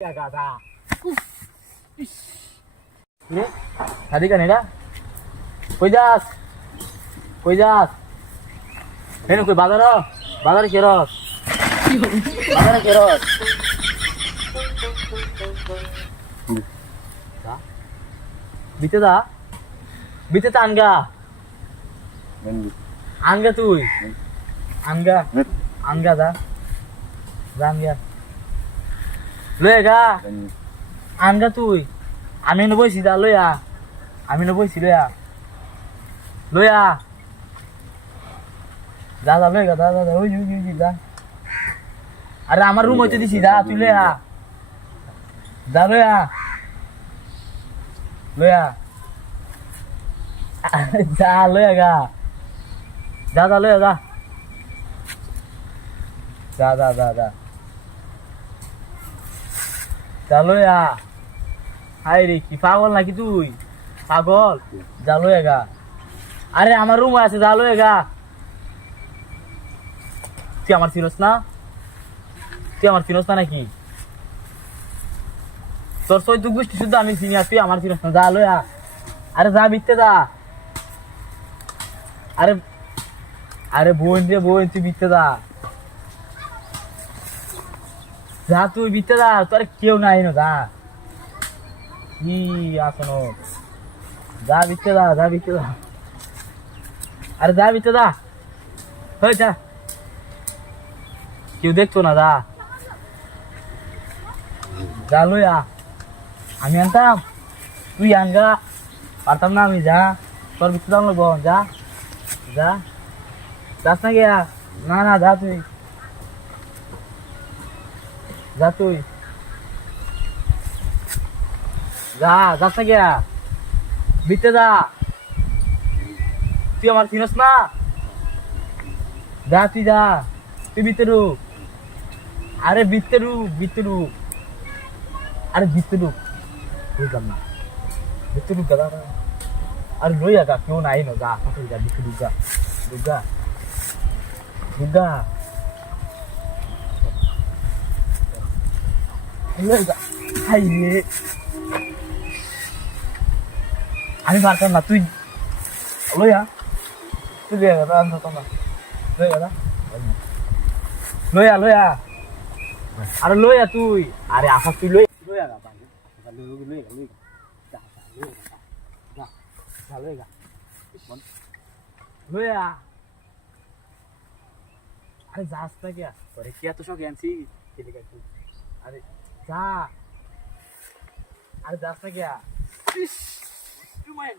Kan এটা কই যাস কই যাস হেন কই বাজারে কেরস বিতে দা বিতে তা আনগা তুই আনগা দা আনগা লয়ে গা আনগা তুই আমি ন বইছি দা লয়া আমি ন বইছি লয়া যা লয়ে গা দা ওই যা আরে আমার রুম হইতে দিছি যা তুই লয়া যা লয়া যা লয়া গা যা লয়া যা লয়া হাই রে কি পাগল নাকি তুই পাগল যা লয়া গা আরে আমার রুম আছে যা লয়া গা তুই আমার চিনস না নাকি তোর সই তুই গোষ্ঠী শুদ্ধ আমি চিনি তুই আমার চিনস না যা লয়া আরে যা বিতে দা আরে বোন তুই বিতে দা যা তুই বিতে দা তোর কেউ নাই না যা কি আসনো যা বিতে দা আরে যা বিতে দা হই যা কেউ দেখতো না যা লইয়া আমি আনতাম তুই আনগা পারতাম না আমি যা তোর বিতে দাম লাগবো যাস না গিয়া না যা তুই যাস না গিয়া বিতে দা তুই আমার চিনস না তুই বিতে ঢুক আরে বিতে ঢুক বুঝলাম না বিতে ঢুক দাদা আরে লইয়া গা কেউ নাই না যা বিতে ঢুক গা আমি পারতাম না তুই লইয়া লইয়া আরে লইয়া তুই আরে আফা তুই লইয়া লইয়া আরে যাস না কে তোরে কি এত শখ আনছি আরে যা আরে যাস না কে ঘুমায়